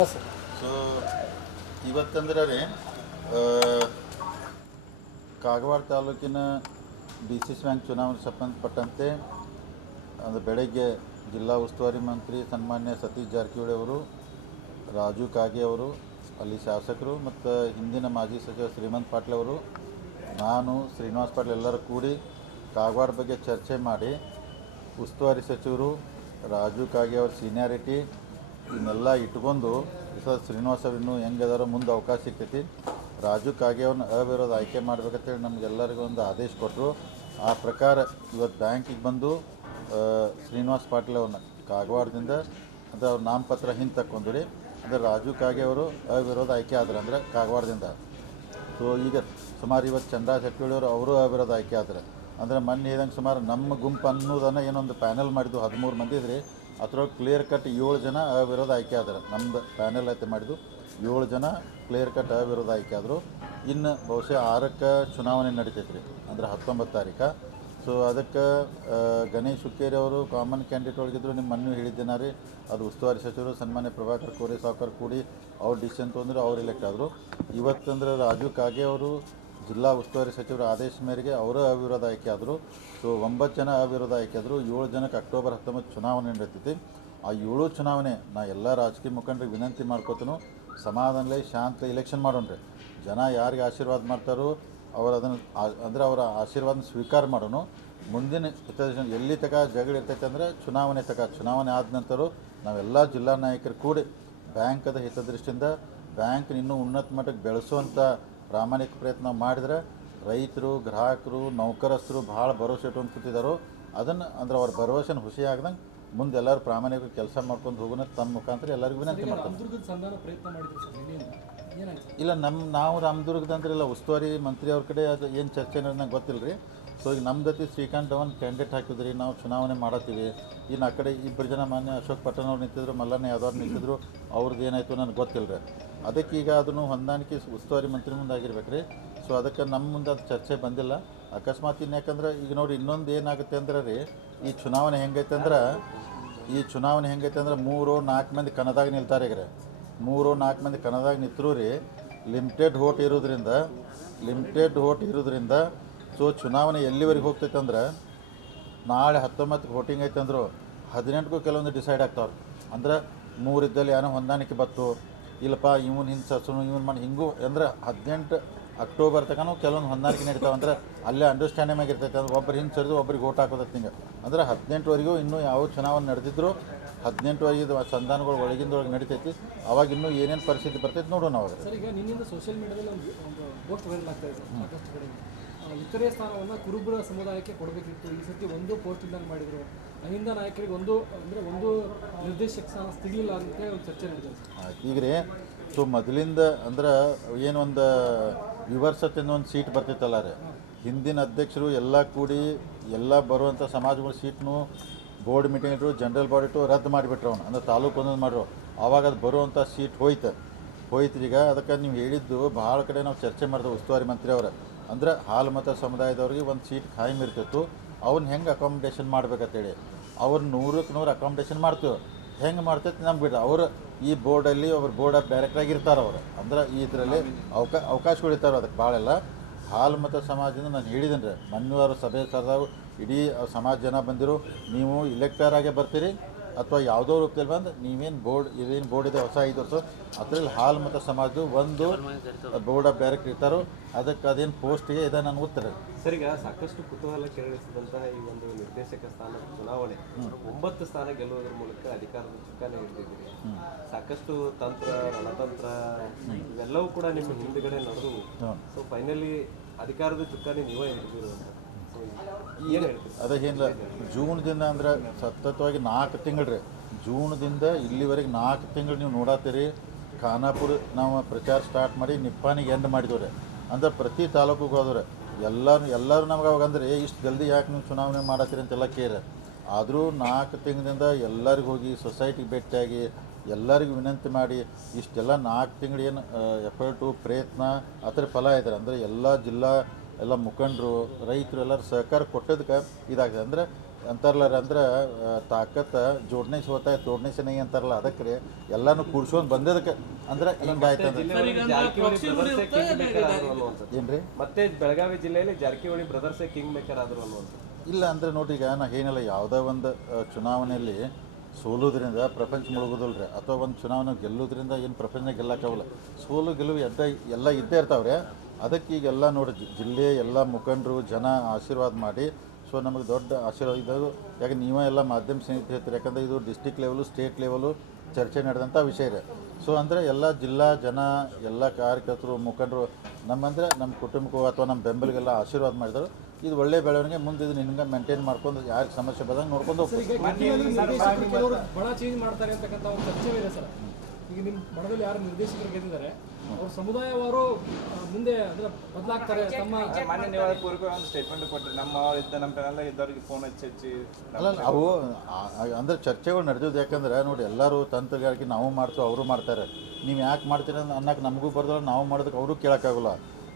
So ಇವತ್ತಂದ್ರೆ ರೀ ಕಾಗವಾಡ ತಾಲೂಕಿನ DCC bank ಚುನಾವಣೆ ಸಂಬಂಧಪಟ್ಟಂತೆ ಅದು ಬೆಳಗ್ಗೆ ಜಿಲ್ಲಾ ಉಸ್ತುವಾರಿ ಮಂತ್ರಿ ಸನ್ಮಾನ್ಯ ಸತೀಶ್ ಜಾರಕಿಹೊಳಿ ಅವರು, ರಾಜು ಕಾಗೆ ಅವರು, ಅಲ್ಲಿ ಶಾಸಕರು ಮತ್ತು ಹಿಂದಿನ ಮಾಜಿ ಸಚಿವ ಶ್ರೀಮಂತ್ ಪಾಟೀಲ್ ಅವರು, ನಾನು ಶ್ರೀನಿವಾಸ್ ಪಾಟೀಲ್ ಎಲ್ಲರೂ ಕೂಡಿ ಕಾಗವಾಡ ಬಗ್ಗೆ ಚರ್ಚೆ ಮಾಡಿ ಉಸ್ತುವಾರಿ ಸಚಿವರು ರಾಜು ಕಾಗೆ ಅವ್ರ ಸೀನಿಯಾರಿಟಿ ಇವನ್ನೆಲ್ಲ ಇಟ್ಕೊಂಡು ಶ್ರೀನಿವಾಸ್ ಅವ್ರು ಇನ್ನೂ ಹೆಂಗದಾರೋ ಮುಂದೆ ಅವಕಾಶ ಸಿಗ್ತೈತಿ. ರಾಜು ಕಾಗೆ ಅವ್ರನ್ನ ಅವಿರೋಧ ಆಯ್ಕೆ ಮಾಡ್ಬೇಕಂತೇಳಿ ನಮಗೆಲ್ಲರಿಗೂ ಒಂದು ಆದೇಶ ಕೊಟ್ಟರು. ಆ ಪ್ರಕಾರ ಇವತ್ತು ಬ್ಯಾಂಕಿಗೆ ಬಂದು ಶ್ರೀನಿವಾಸ್ ಪಾಟೀಲ್ ಅವ್ರನ್ನ ಕಾಗವಾಡದಿಂದ ಅಂದರೆ ಅವ್ರ ನಾಮಪತ್ರ ಹಿಂದೆ ತಕ್ಕೊಂಡ್ರಿ. ಅಂದರೆ ರಾಜು ಕಾಗೆ ಅವರು ಅವಿರೋಧ ಆಯ್ಕೆ ಆದ್ರೆ ಅಂದರೆ ಕಾಗವಾಡದಿಂದ. ಸೊ ಈಗ ಸುಮಾರು ಇವತ್ತು ಚಂದ್ರಾ ಶೆಟ್ಟಿ ಅವರು ಅವಿರೋಧ ಆಯ್ಕೆ ಆದ್ರೆ ಅಂದರೆ ಮೊನ್ನೆ ಹೇಳಿದಂಗೆ ಸುಮಾರು ನಮ್ಮ ಗುಂಪು ಅನ್ನೋದನ್ನು ಏನೊಂದು ಪ್ಯಾನೆಲ್ ಮಾಡಿದ್ದು 13 ಮಂದಿ ಇದ್ರಿ. ಅದ್ರೊಳಗೆ ಕ್ಲಿಯರ್ ಕಟ್ 7 ಜನ ಅವಿರೋಧ ಆಯ್ಕೆ ಆದ್ರೆ. ನಮ್ಮದು ಪ್ಯಾನೆಲ್ ಐತೆ ಮಾಡಿದ್ದು 7 ಜನ ಕ್ಲಿಯರ್ ಕಟ್ ಅವಿರೋಧ ಆಯ್ಕೆ ಆದರು. ಇನ್ನು ಬಹುಶಃ 6ಕ್ಕೆ ಚುನಾವಣೆ ನಡೀತೈತೆ ರೀ, ಅಂದರೆ 19 ತಾರೀಕು. ಸೊ ಅದಕ್ಕೆ ಗಣೇಶ್ ಹುಕ್ಕೇರಿ ಅವರು ಕಾಮನ್ ಕ್ಯಾಂಡಿಡೇಟ್ ಒಳಗಿದ್ರು. ನಿಮ್ಮ ಮೊನ್ನೆ ಹೇಳಿದ್ದೇನೆ ರೀ, ಅದು ಉಸ್ತುವಾರಿ ಸಚಿವರು ಸನ್ಮಾನ್ಯ ಪ್ರಭಾಕರ್ ಕೋರೆ ಸಾವ್ಕಾರ್ ಕೂಡಿ ಅವ್ರು ಡಿಸಿಷನ್ ತೊಗೊಂಡ್ರು, ಅವ್ರು ಎಲೆಕ್ಟ್ ಆದರು. ಇವತ್ತಂದ್ರೆ ರಾಜು ಕಾಗೆ ಅವರು ಜಿಲ್ಲಾ ಉಸ್ತುವಾರಿ ಸಚಿವರ ಆದೇಶ ಮೇರೆಗೆ ಅವರು ಅವಿರೋಧ ಆಯ್ಕೆ ಆದರು. ಸೊ 9 ಜನ ಅವಿರೋಧ ಆಯ್ಕೆ ಆದರು. 7 ಜನಕ್ಕೆ ಅಕ್ಟೋಬರ್ 19 ಚುನಾವಣೆ ನಡೀತೈತಿ. ಆ 7 ಚುನಾವಣೆ ನಾ ಎಲ್ಲ ರಾಜಕೀಯ ಮುಖಂಡರಿಗೆ ವಿನಂತಿ ಮಾಡ್ಕೋತನು, ಸಮಾಧಾನಲೇ ಶಾಂತ ಎಲೆಕ್ಷನ್ ಮಾಡೋಣ್ರಿ. ಜನ ಯಾರಿಗೆ ಆಶೀರ್ವಾದ ಮಾಡ್ತಾರೋ ಅವರು ಅದನ್ನು ಅಂದರೆ ಅವರ ಆಶೀರ್ವಾದನ ಸ್ವೀಕಾರ ಮಾಡೋಣ. ಮುಂದಿನ ಹಿತದೃಷ್ಟಿ ಎಲ್ಲಿ ತನಕ ಜಗಳ ಇರ್ತೈತೆ ಅಂದರೆ ಚುನಾವಣೆ ತನಕ. ಚುನಾವಣೆ ಆದ ನಂತರ ನಾವೆಲ್ಲ ಜಿಲ್ಲಾ ನಾಯಕರು ಕೂಡಿ ಬ್ಯಾಂಕದ ಹಿತದೃಷ್ಟಿಯಿಂದ ಬ್ಯಾಂಕ್ ಇನ್ನೂ ಉನ್ನತ ಮಟ್ಟಕ್ಕೆ ಬೆಳೆಸುವಂಥ ಪ್ರಾಮಾಣಿಕ ಪ್ರಯತ್ನ ಮಾಡಿದರೆ ರೈತರು, ಗ್ರಾಹಕರು, ನೌಕರಸ್ಥರು ಭಾಳ ಭರವಸೆ ಇಟ್ಕೊಂಡು ಕೂತಿದ್ದಾರೋ ಅದನ್ನು ಅಂದರೆ ಅವ್ರ ಭರವಸೆನ ಹುಸಿ ಆಗ್ದಂಗೆ ಮುಂದೆ ಎಲ್ಲರೂ ಪ್ರಾಮಾಣಿಕ ಕೆಲಸ ಮಾಡ್ಕೊಂಡು ಹೋಗೋಣ ತಮ್ಮ ಮುಖಾಂತರ ಎಲ್ಲರಿಗೂ ವಿನಂತಿ ಮಾಡ್ತಾರೆ. ಇಲ್ಲ ನಾವು ರಾಮದುರ್ಗದಂದ್ರೆ ಇಲ್ಲ, ಉಸ್ತುವಾರಿ ಮಂತ್ರಿ ಅವ್ರ ಕಡೆ ಅದು ಏನು ಚರ್ಚೆ ನಂಗೆ ಗೊತ್ತಿಲ್ಲ ರೀ. ಸೊ ಈಗ ನಮ್ಮ ಜೊತೆ ಶ್ರೀಕಾಂತ್ ಅವನ್ ಕ್ಯಾಂಡಿಡೇಟ್ ಹಾಕಿದ್ರಿ, ನಾವು ಚುನಾವಣೆ ಮಾಡತ್ತೀವಿ. ಇನ್ನು ಆ ಕಡೆ 2 ಜನ ಮಾನ್ಯ ಅಶೋಕ್ ಪಟ್ಟಣ ಅವ್ರು ನಿಂತಿದ್ರು, ಮಲ್ಲಣ್ಣ ಯಾವ್ದವ್ರು ನಿಂತಿದ್ರು, ಅವ್ರದ್ದು ಏನಾಯಿತು ನನಗೆ ಗೊತ್ತಿಲ್ಲ ರೀ. ಅದಕ್ಕೆ ಈಗ ಅದನ್ನು ಹೊಂದಾಣಿಕೆ ಉಸ್ತುವಾರಿ ಮಂತ್ರಿ ಮುಂದೆ ಆಗಿರ್ಬೇಕು ರೀ. ಸೊ ಅದಕ್ಕೆ ನಮ್ಮ ಮುಂದೆ ಅದು ಚರ್ಚೆ ಬಂದಿಲ್ಲ. ಅಕಸ್ಮಾತ್ ಇನ್ನು ಯಾಕಂದ್ರೆ ಈಗ ನೋಡಿ ಇನ್ನೊಂದು ಏನಾಗುತ್ತೆ ಅಂದ್ರೆ ರೀ, ಈ ಚುನಾವಣೆ ಹೆಂಗೈತೆ ಅಂದ್ರೆ 3-4 ಮಂದಿ ಕಣದಾಗ ನಿಲ್ತಾರೆ. ಈಗ 3-4 ಮಂದಿ ಕಣದಾಗ ನಿಂತರೂ ರೀ ಲಿಮಿಟೆಡ್ ವೋಟ್ ಇರೋದ್ರಿಂದ ಸೊ ಚುನಾವಣೆ ಎಲ್ಲಿವರೆಗೆ ಹೋಗ್ತೈತೆ ಅಂದ್ರೆ ನಾಳೆ 19ಕ್ಕೆ ವೋಟಿಂಗ್ ಐತೆ ಅಂದರು 18ಕ್ಕೂ ಕೆಲವೊಂದು ಡಿಸೈಡ್ ಆಗ್ತಾವ್ರು. ಅಂದ್ರೆ 3 ಇದ್ದಲ್ಲಿ ಏನೋ ಹೊಂದಾಣಿಕೆ ಬತ್ತು, ಇಲ್ಲಪ್ಪ ಇವನು ಹಿಂಗೆ ಸಸ್ನು ಇವನು ಮಾಡಿ ಹಿಂಗೂ ಅಂದ್ರೆ 18 ಅಕ್ಟೋಬರ್ ತನಕ ಕೆಲವೊಂದು ಹೊಂದಾಣಿಕೆ ನಡೀತಾವೆ. ಅಂದರೆ ಅಲ್ಲೇ ಅಂಡರ್ಸ್ಟ್ಯಾಂಡಿಂಗ್ ಆಗಿರ್ತೈತೆ. ಅಂದ್ರೆ ಒಬ್ಬರು ಹಿಂಗೆ ಸರಿದು ಒಬ್ರಿಗೆ ಓಟ್ ಹಾಕೋದಕ್ಕೆ ಹಿಂಗೆ ಅಂದ್ರೆ 18ವರೆಗೂ ಇನ್ನೂ ಯಾವ ಚುನಾವಣೆ ನಡೆದಿದ್ರು 18ವರೆಗೆ ಸಂಧಾನಗಳು ಒಳಗಿಂದೊಳಗೆ ನಡೀತೈತಿ. ಅವಾಗ ಇನ್ನೂ ಏನೇನು ಪರಿಸ್ಥಿತಿ ಬರ್ತೈತೆ ನೋಡೋಣ ಅವಾಗ. ಸರ್, ಈಗ ನಿನ್ನಿಂದ ಸೋಷಿಯಲ್ ಮೀಡಿಯಾದಲ್ಲಿ ಒಂದು ಪೋಸ್ಟ್ ವೈರಲ್ ಆಗ್ತಾ ಇದೆ ಸಾಕಷ್ಟು ಕಡೆ. ಇತರೆ ಸ್ಥಾನವನ್ನು ಕುರುಬರ ಸಮುದಾಯಕ್ಕೆ ಕೊಡಬೇಕಿತ್ತು. ಈ ಸತಿ ಒಂದು ಪೋಸ್ಟ್ ಇದ್ದಂಗೆ ಮಾಡಿದರು. ಅಹಿಂದ ನಾಯಕರಿಗೆ ಒಂದು ನಿರ್ದೇಶಕ ಸ್ಥಾನ ಸಿಗಲಿಲ್ಲ ಅಂತ ಒಂದು ಚರ್ಚೆ ನಡೆದಿದೆ. ಈಗ ರೀ ಸೊ ಮೊದಲಿಂದ ಅಂದ್ರೆ ಏನೊಂದು ವಿವರ್ಸತೆಯಿಂದ ಒಂದು ಸೀಟ್ ಬರ್ತಿತ್ತಲ್ಲ ರೀ, ಹಿಂದಿನ ಅಧ್ಯಕ್ಷರು ಎಲ್ಲ ಕೂಡಿ ಎಲ್ಲ ಬರುವಂಥ ಸಮಾಜಗಳ ಸೀಟ್ನು ಬೋರ್ಡ್ ಮೀಟಿಂಗ್ ಇಟ್ಟರು, ಜನರಲ್ ಬಾಡಿ ಇಟ್ಟು ರದ್ದು ಮಾಡಿಬಿಟ್ರು. ಅವನು ಅಂದರೆ ತಾಲೂಕು ಒಂದೊಂದು ಮಾಡ್ರು. ಆವಾಗ ಅದು ಬರುವಂಥ ಸೀಟ್ ಹೋಯ್ತು. ಈಗ ಅದಕ್ಕೆ ನೀವು ಹೇಳಿದ್ದು ಭಾಳ ಕಡೆ ನಾವು ಚರ್ಚೆ ಮಾಡಿದೆವು ಉಸ್ತುವಾರಿ ಮಂತ್ರಿ ಅವರ. ಅಂದ್ರೆ ಹಾಲು ಮತ ಸಮುದಾಯದವ್ರಿಗೆ ಒಂದು ಸೀಟ್ ಖಾಯಂ ಇರ್ತಿತ್ತು. ಅವ್ನ ಹೆಂಗೆ ಅಕಾಮಿಡೇಷನ್ ಮಾಡ್ಬೇಕಂತೇಳಿ ಅವ್ರು 100ಕ್ಕೆ 100 ಅಕಾಮಿಡೇಷನ್ ಮಾಡ್ತೀವಿ. ಹೆಂಗೆ ಮಾಡ್ತೈತೆ ನಮ್ಗೆ ಬಿಡ್ರಿ. ಅವರು ಈ ಬೋರ್ಡಲ್ಲಿ ಒಬ್ರು ಬೋರ್ಡ್ ಆಫ್ ಡೈರೆಕ್ಟ್ರಾಗಿ ಇರ್ತಾರೆ. ಅವರು ಅಂದ್ರೆ ಈ ಇದರಲ್ಲಿ ಅವಕಾಶಗಳು ಇರ್ತಾರೆ. ಅದಕ್ಕೆ ಭಾಳೆಲ್ಲ ಹಾಲು ಮತ ಸಮಾಜದಿಂದ ನಾನು ಹೇಳಿದ್ದೇನೆ ರೀ, ಮನ್ಯವರು ಸಭೆ ಕರೆದಾಗ ಇಡೀ ಸಮಾಜ ಜನ ಬಂದಿರು, ನೀವು ಇಲೆಕ್ಟರ್ ಆಗೇ ಬರ್ತೀರಿ ಅಥವಾ ಯಾವುದೋ ರೂಪದಲ್ಲಿ ಬಂದು ನೀವೇನು ಇದೇನು ಬೋರ್ಡ್ ಇದೆ ಹೊಸ 5 ವರ್ಷ ಅದರಲ್ಲಿ ಹಾಲು ಮತ್ತು ಸಮಾಜದ್ದು ಒಂದು ಬೋರ್ಡ್ ಆಫ್ ಡೈರೆಕ್ಟರ್ ಇರ್ತಾರೋ ಅದಕ್ಕೆ ಅದೇನು ಪೋಸ್ಟಿಗೆ ಇದೆ ನಾನು ಉತ್ತರ. ಸರ್, ಈಗ ಸಾಕಷ್ಟು ಕುತೂಹಲ ಕೆರಳಿಸಿದಂತಹ ಈ ಒಂದು ನಿರ್ದೇಶಕ ಸ್ಥಾನ ಚುನಾವಣೆ 9 ಸ್ಥಾನ ಗೆಲ್ಲುವುದರ ಮೂಲಕ ಅಧಿಕಾರದ ಚುಕ್ಕಾನೆ ಹಿಡಿದಿದ್ದೀರಿ. ಸಾಕಷ್ಟು ತಂತ್ರ, ರಣತಂತ್ರ ಇವೆಲ್ಲವೂ ಕೂಡ ನಿಮ್ಮ ಹಿಂದುಗಡೆ ನಡೆದು ಸೊ ಫೈನಲಿ ಅಧಿಕಾರದ ಚುಕ್ಕಾನೆ ನೀವೇ ಹಿಡಿದಿರು ಅಂತ ಏನು ಹೇಳ್ತೀವಿ? ಅದೇನಿಲ್ಲ, ಜೂನ್ದಿಂದ ಅಂದ್ರೆ ಸತತವಾಗಿ 4 ತಿಂಗಳು ರೀ, ಜೂನ್ದಿಂದ ಇಲ್ಲಿವರೆಗೆ 4 ತಿಂಗಳು ನೀವು ನೋಡತ್ತೀರಿ. ಖಾನಾಪುರ ನಾವು ಪ್ರಚಾರ ಸ್ಟಾರ್ಟ್ ಮಾಡಿ ನಿಪ್ಪಾಣಿಗೆ ಎಂಡ್ ಮಾಡಿದವ್ರೆ. ಅಂದ್ರೆ ಪ್ರತಿ ತಾಲೂಕಿಗೆ ಹೋದವ್ರೆ ಎಲ್ಲರೂ ನಮ್ಗೆ ಅವಾಗ ಅಂದ್ರೆ ಇಷ್ಟು ಜಲ್ದಿ ಯಾಕೆ ನೀವು ಚುನಾವಣೆ ಮಾಡತ್ತೀರಿ ಅಂತೆಲ್ಲ ಕೇಳ್ರೆ. ಆದರೂ 4 ತಿಂಗಳಿಂದ ಎಲ್ಲರಿಗೂ ಹೋಗಿ ಸೊಸೈಟಿಗೆ ಭೇಟಿಯಾಗಿ ಎಲ್ಲರಿಗೂ ವಿನಂತಿ ಮಾಡಿ ಇಷ್ಟೆಲ್ಲ 4 ತಿಂಗಳು ಏನು ಎಫರ್ಟು ಪ್ರಯತ್ನ ಅದರ ಫಲ ಇದ್ದಾರೆ. ಅಂದರೆ ಎಲ್ಲ ಜಿಲ್ಲಾ ಎಲ್ಲ ಮುಖಂಡರು, ರೈತರು ಎಲ್ಲರೂ ಸಹಕಾರ ಕೊಟ್ಟದಕ್ಕೆ ಇದಾಗಿದೆ. ಅಂದರೆ ಅಂತಾರಲ್ಲ ಅಂದ್ರೆ ತಾಕತ್ ಜೋಡಣೆ से होता है तोड़ने से नहीं ಅಂತಾರಲ್ಲ ಅದಕ್ಕೆ ರೀ ಎಲ್ಲನೂ ಕೂಡ್ಸ್ಕೊಂಡು ಬಂದಿದ್ದಕ್ಕೆ ಅಂದ್ರೆ ಹಿಂಗಾಯ್ತಂದ್ರೆ ಏನ್ರಿ ಮತ್ತೆ ಬೆಳಗಾವಿ ಜಿಲ್ಲೆಯಲ್ಲಿ ಜಾರಕಿಹೊಳಿ ಬ್ರದರ್ಸ್ ಕಿಂಗ್ ಮೇಕರ್ ಆದ್ರು ಅನ್ನುವಂಥದ್ದು. ಇಲ್ಲ ಅಂದರೆ ನೋಡಿ ಈಗ ನಾ ಏನಿಲ್ಲ ಯಾವುದೇ ಒಂದು ಚುನಾವಣೆಯಲ್ಲಿ ಸೋಲೋದ್ರಿಂದ ಪ್ರಪಂಚ ಮುಳುಗೋದಿಲ್ಲ ರೀ ಅಥವಾ ಒಂದು ಚುನಾವಣೆ ಗೆಲ್ಲೋದ್ರಿಂದ ಏನು ಪ್ರಪಂಚ ಗೆಲ್ಲಕ್ಕಾಗಲ್ಲ. ಸೋಲು ಗೆಲುವು ಎಲ್ಲ ಇದ್ದೇ ಇರ್ತಾವ್ರೆ. ಅದಕ್ಕೆ ಈಗೆಲ್ಲ ನೋಡಿ ಜಿಲ್ಲೆ ಎಲ್ಲ ಮುಖಂಡರು ಜನ ಆಶೀರ್ವಾದ ಮಾಡಿ ಸೊ ನಮಗೆ ದೊಡ್ಡ ಆಶೀರ್ವಾದ ಇದ್ದರು. ಯಾಕೆ ನೀವೇ ಎಲ್ಲ ಮಾಧ್ಯಮ ಸ್ನೇಹಿತರು ಹೇಳ್ತೀರಿ, ಯಾಕಂದರೆ ಇದು ಡಿಸ್ಟಿಕ್ ಲೆವೆಲು ಸ್ಟೇಟ್ ಲೆವೆಲು ಚರ್ಚೆ ನಡೆದಂಥ ವಿಷಯ ಇದೆ. ಸೊ ಅಂದರೆ ಎಲ್ಲ ಜಿಲ್ಲಾ ಜನ ಎಲ್ಲ ಕಾರ್ಯಕರ್ತರು ಮುಖಂಡರು ನಮ್ಮಂದರೆ ನಮ್ಮ ಕುಟುಂಬಕ್ಕೂ ಅಥವಾ ನಮ್ಮ ಬೆಂಬಲಿಗೆಲ್ಲ ಆಶೀರ್ವಾದ ಮಾಡಿದರು. ಇದು ಒಳ್ಳೆ ಬೆಳವಣಿಗೆ. ಮುಂದೆ ಇದು ನಿನ್ಗೆ ಮೇಂಟೈನ್ ಮಾಡ್ಕೊಂಡು ಯಾರಿಗೆ ಸಮಸ್ಯೆ ಬಂದಂಗೆ ನೋಡ್ಕೊಂಡು ಹೋಗ್ತೀವಿ. ಈಗ ಘಟನೆಯಲ್ಲಿ ನಿರ್ದೇಶಕರು ಕೆಲವರು ಬಣ ಚೇಂಜ್ ಮಾಡ್ತಾರೆ ಅಂತಕ್ಕಂಥ ಒಂದು ಚರ್ಚೆ ಇದೆ ಸರ್. ಈಗ ನಿಮ್ಮ ಬಣದಲ್ಲಿ ಯಾರು ನಿರ್ದೇಶಕರು ಗೆದ್ದಿದ್ದಾರೆ ಅವ್ರ ಸಮುದಾಯವರು ಮುಂದೆ ಅಂದ್ರೆ ಬದಲಾಗ್ತಾರೆ ತಮ್ಮ ಮಾನ್ಯ ನೀವು ಪೂರ್ವ ಒಂದು ಸ್ಟೇಟ್ಮೆಂಟ್ ಕೊಟ್ಟರೆ ನಮ್ಮ ಪ್ಯಾನಲ್ ಇದ್ದವ್ರಿಗೆ ಫೋನ್ ಹಚ್ಚಿ ಅಲ್ಲ ಅವು ಅಂದರೆ ಚರ್ಚೆಗಳು ನಡೆದಿದ್ದು. ಯಾಕಂದ್ರೆ ನೋಡಿ ಎಲ್ಲರೂ ತಂತ್ರಗಾರಿಕೆ ನಾವು ಮಾಡ್ತೀವಿ ಅವರು ಮಾಡ್ತಾರೆ. ನೀವು ಯಾಕೆ ಮಾಡ್ತೀರಿ ಅನ್ನೋಕೆ ನಮಗೂ ಬರ್ದಲ್ಲ, ನಾವು ಮಾಡೋದಕ್ಕೆ ಅವರು ಕೇಳೋಕ್ಕಾಗಲ್ಲ.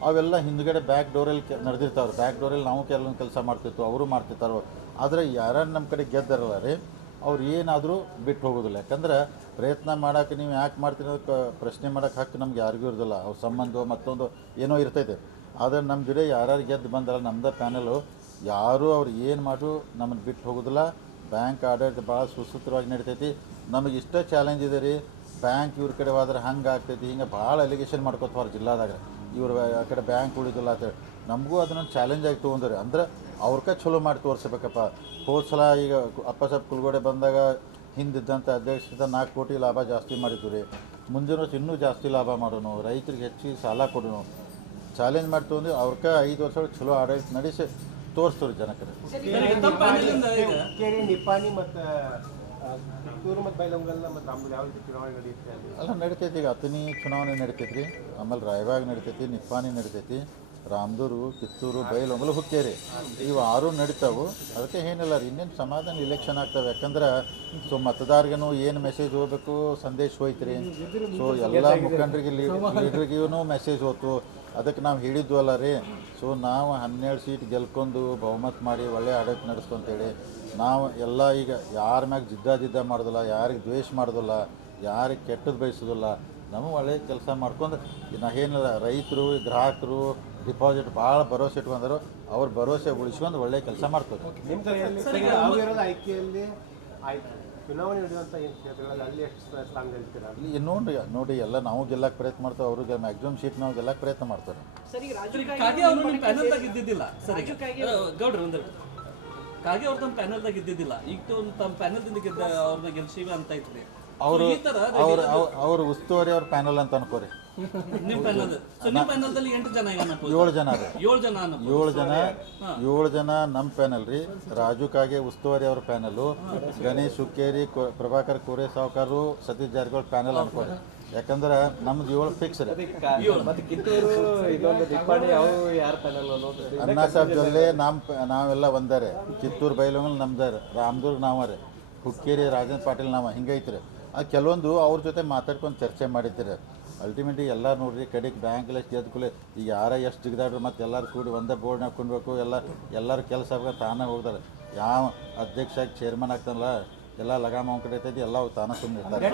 ಅವೆಲ್ಲ ಹಿಂದ್ಗಡೆ ಬ್ಯಾಕ್ ಡೋರಲ್ಲಿ ನಡೆದಿರ್ತಾವ್ರೆ. ಬ್ಯಾಕ್ ಡೋರಲ್ಲಿ ನಾವು ಕೆಲವೊಂದು ಕೆಲಸ ಮಾಡ್ತಿರ್ತೀವಿ, ಅವರು ಮಾಡ್ತಿರ್ತಾರೋ. ಆದರೆ ಯಾರು ನಮ್ಮ ಕಡೆ ಗೆದ್ದಾರಲ್ಲ ರೀ ಅವ್ರು ಏನಾದರೂ ಬಿಟ್ಟು ಹೋಗೋದಿಲ್ಲ. ಯಾಕಂದ್ರೆ ಪ್ರಯತ್ನ ಮಾಡೋಕೆ ನೀವು ಯಾಕೆ ಮಾಡ್ತೀರಿ ಅದಕ್ಕೆ ಪ್ರಶ್ನೆ ಮಾಡೋಕೆ ಹಕ್ಕು ನಮ್ಗೆ ಯಾರಿಗೂ ಇರೋದಿಲ್ಲ. ಅವ್ರ ಸಂಬಂಧ ಮತ್ತೊಂದು ಏನೋ ಇರ್ತೈತೆ. ಆದರೆ ನಮ್ಮ ಜೊತೆ ಯಾರ್ಯಾರು ಗೆದ್ದು ಬಂದಾರ ನಮ್ಮದೇ ಪ್ಯಾನಲು ಯಾರೂ ಅವ್ರು ಏನು ಮಾಡು ನಮ್ಮನ್ನು ಬಿಟ್ಟು ಹೋಗೋದಿಲ್ಲ. ಬ್ಯಾಂಕ್ ಆಡಳಿತ ಭಾಳ ಸುಸೂತ್ರವಾಗಿ ನಡಿತೈತಿ. ನಮಗೆ ಇಷ್ಟ ಚಾಲೆಂಜ್ ಇದೆ ರೀ. ಬ್ಯಾಂಕ್ ಇವ್ರ ಕಡೆ ಹೋದ್ರೆ ಹಂಗೆ ಆಗ್ತೈತಿ, ಹಿಂಗೆ ಭಾಳ ಅಲಿಗೇಷನ್ ಮಾಡ್ಕೊತಾವ್ರು ಜಿಲ್ಲಾದಾಗ. ಇವರು ಆ ಕಡೆ ಬ್ಯಾಂಕ್ ಉಳಿದಿಲ್ಲ ಅಂತೇಳಿ ನಮಗೂ ಅದನ್ನೊಂದು ಚಾಲೆಂಜ್ ಆಗಿ ತೊಗೊಂಡ್ರಿ. ಅಂದ್ರೆ ಅವ್ರಕ ಚಲೋ ಮಾಡಿ ತೋರಿಸ್ಬೇಕಪ್ಪ. ಹೋದ ಸಲ ಈಗ ಅಪ್ಪಸಾಬ್ ಕುಲ್ಗೋಡೆ ಬಂದಾಗ ಹಿಂದಿದ್ದಂಥ ಅಧ್ಯಕ್ಷರಿಂದ 4 ಕೋಟಿ ಲಾಭ ಜಾಸ್ತಿ ಮಾಡಿದ್ವಿ ರೀ. ಮುಂದಿನ ವರ್ಷ ಇನ್ನೂ ಜಾಸ್ತಿ ಲಾಭ ಮಾಡೋಣ, ರೈತರಿಗೆ ಹೆಚ್ಚಿಗೆ ಸಾಲ ಕೊಡೋಣ ಚಾಲೆಂಜ್ ಮಾಡಿ ತೊಗೊಂಡು ಅವ್ರಕ 5 ವರ್ಷ ಚಲೋ ಆಡಳಿತ ನಡೆಸಿ ತೋರಿಸ್ತೀವಿ ಜನಕ್ಕೆ. ನಿಪ್ಪಾಣಿ ಮತ್ತು ಕಿತ್ತೂರು ಮತ್ತು ಬೈಲಹೊಂಗಲ ಮತ್ತು ರಾಮದುರ್ಗ ಯಾವ ರೀತಿ ಚುನಾವಣೆ ನಡೆಯುತ್ತೆ ಅಲ್ಲ ನಡಿತೈತಿ. ಈಗ ಅತನಿ ಚುನಾವಣೆ ನಡಿತೈತಿ ರೀ, ಆಮೇಲೆ ರಾಯಬಾಗ ನಡಿತೈತಿ, ನಿಪ್ಪಾಣಿ ನಡಿತೈತಿ, ರಾಮದುರ್ಗ, ಕಿತ್ತೂರು, ಬೈಲಹೊಂಗಲ, ಹುಕ್ಕೇರಿ ಇವು 6 ನಡೀತಾವೆ. ಅದಕ್ಕೆ ಏನಿಲ್ಲ ರೀ, ಇನ್ನೇನು ಸಮಾಧಾನ ಇಲೆಕ್ಷನ್ ಆಗ್ತವೆ. ಯಾಕಂದ್ರೆ ಸೊ ಮತದಾರರಿಗೂ ಏನು ಮೆಸೇಜ್ ಹೋಗ್ಬೇಕು ಸಂದೇಶ ಹೋಯ್ತು ರೀ. ಸೊ ಎಲ್ಲ ಮುಖಂಡರಿಗೆ ಲೀಡ್ರಿಗೂ ಮೆಸೇಜ್ ಹೋಯ್ತು. ಅದಕ್ಕೆ ನಾವು ಹೇಳಿದ್ವಲ್ಲ ರೀ. ಸೊ ನಾವು 12 ಸೀಟ್ ಗೆಲ್ಕೊಂಡು ಬಹುಮತ ಮಾಡಿ ಒಳ್ಳೆ ಆಡಳಿತ ನಡೆಸ್ಕೊಂತೇಳಿ ನಾವು ಎಲ್ಲ ಈಗ ಯಾರ ಮ್ಯಾಗ ಜಿದ್ದ ಮಾಡೋದಿಲ್ಲ, ಯಾರಿಗೆ ದ್ವೇಷ ಮಾಡೋದಿಲ್ಲ, ಯಾರಿಗೆ ಕೆಟ್ಟದ್ದು ಬಯಸೋದಿಲ್ಲ. ನಾವು ಒಳ್ಳೆ ಕೆಲಸ ಮಾಡ್ಕೊಂಡು ನಾ ಏನಿಲ್ಲ ರೈತರು ಗ್ರಾಹಕರು ಡಿಪಾಸಿಟ್ ಭಾಳ ಭರವಸೆ ಇಟ್ಕೊಂಡರು. ಅವ್ರ ಭರವಸೆ ಉಳಿಸ್ಕೊಂಡು ಒಳ್ಳೆ ಕೆಲಸ ಮಾಡ್ತಾರೆ. ನಿಮ್ಮ ಕೈಯಲ್ಲಿ ಆಯ್ಕೆಯಲ್ಲಿ ಚುನಾವಣೆ ನಡೆಯುವಂಥ ಏನು ಕ್ಷೇತ್ರಗಳಲ್ಲಿ ಅಲ್ಲಿ ಎಷ್ಟು ಸ್ಟ್ರಾಂಗ್ ಹೇಳ್ತೀರಾ? ಇಲ್ಲಿ ನೋಡಿ ಎಲ್ಲ ನಾವು ಗೆಲ್ಲಕ್ಕೆ ಪ್ರಯತ್ನ ಮಾಡ್ತೇವೆ. ಅವ್ರಿಗೆ ಮ್ಯಾಕ್ಸಿಮಮ್ ಸೀಟ್ ನಾವು ಗೆಲ್ಲಕ್ಕೆ ಪ್ರಯತ್ನ ಮಾಡ್ತಾರೆ. ಕಾಗೆ ಅವರು ನಿಮ್ಮ ಪ್ಯಾನಲ್ದಾಗ ಇದ್ದಿದ್ದಿಲ್ಲ ಸರ್. ಗೌಡ್ರ ಒಂದು ಕಾಗೆ ಅವ್ರು ತಮ್ಮ ಪ್ಯಾನಲ್ದಾಗ ಇದ್ದಿದ್ದಿಲ್ಲ. ಈಗ ತಮ್ಮ ಪ್ಯಾನಲ್ದಿಂದ ಗೆದ್ದ ಅವ್ರನ್ನ ಗೆಲ್ಸಿವಿ ಅಂತ ಐತ್ರಿ. ಅವ್ರ ಉಸ್ತುವಾರಿ ಅವ್ರ ಪ್ಯಾನಲ್ ಅಂತ ಅನ್ಕೋರಿ. ನಿಮ್ಮ ಪ್ಯಾನಲ್ ನಿಮ್ಮ ಪ್ಯಾನಲ್ದಲ್ಲಿ 8 ಜನ 7 ಜನ ಅದೇ 7 ಜನ ನಮ್ಮ ಪ್ಯಾನಲ್ ರೀ. ರಾಜು ಕಾಗೆ ಉಸ್ತುವಾರಿ ಅವ್ರ ಪ್ಯಾನಲು, ಗಣೇಶ್ ಹುಕ್ಕೇರಿ, ಪ್ರಭಾಕರ್ ಕೋರೆ ಸಾವ್ಕಾರು, ಸತೀಶ್ ಜಾರಕಿಹೊಳಿ ಪ್ಯಾನಲ್ ಅನ್ಕೋರಿ. ಯಾಕಂದ್ರೆ ನಮ್ದು 7 ಫಿಕ್ಸ್ ರೀ. ಮತ್ತು ಕಿತ್ತೂರು ಇದೊಂದು ನಿಪ್ಪಾಣಿ ಯಾವ ಯಾರ ಪ್ಯಾನಲ್ ಅನ್ನೋದು ಅಣ್ಣಾ ಸಾಹೇಬ್ ಜೊಲ್ಲೆ ನಾವೆಲ್ಲ ಒಂದಾರೆ. ಕಿತ್ತೂರು ಬೈಲಹೊಂಗಲ ನಮ್ದಾರೆ, ರಾಮದುರ್ಗ ನಾವೇ, ಹುಕ್ಕೇರಿ ರಾಜೇಂದ್ರ ಪಾಟೀಲ್ ನಾವು ಹಿಂಗೈತ್ರಿ. ಅದು ಕೆಲವೊಂದು ಅವ್ರ ಜೊತೆ ಮಾತಾಡ್ಕೊಂಡು ಚರ್ಚೆ ಮಾಡಿದ್ದೀರಿ. ಅಲ್ಟಿಮೇಟ್ಲಿ ಎಲ್ಲ ನೋಡ್ರಿ ಕಡೆಗೆ ಬ್ಯಾಂಕಲ್ಲಿ ಗೆದ್ಕೂಲೆ ಈಗ ಎಷ್ಟು ಜಿಗಿದಾಡ್ರು ಮತ್ತು ಎಲ್ಲರೂ ಕೂಡಿ ಒಂದೇ ಬೋರ್ಡ್ ಹಾಕ್ಕೊಳ್ಬೇಕು. ಎಲ್ಲರೂ ಕೆಲಸ ಆಗ್ಬೇಕು ತಾನೇ ಹೋಗ್ತಾರೆ. ಯಾವ ಅಧ್ಯಕ್ಷ ಆಗಿ ಚೇರ್ಮನ್ ಆಗ್ತಾನಲ್ಲ ಎಲ್ಲ ಲಗಾಮ ಕಡೆ ಐತೈತಿ ಎಲ್ಲ ತಾನೇ ಸುಮ್ಮನೆ ಇರ್ತಾರೆ.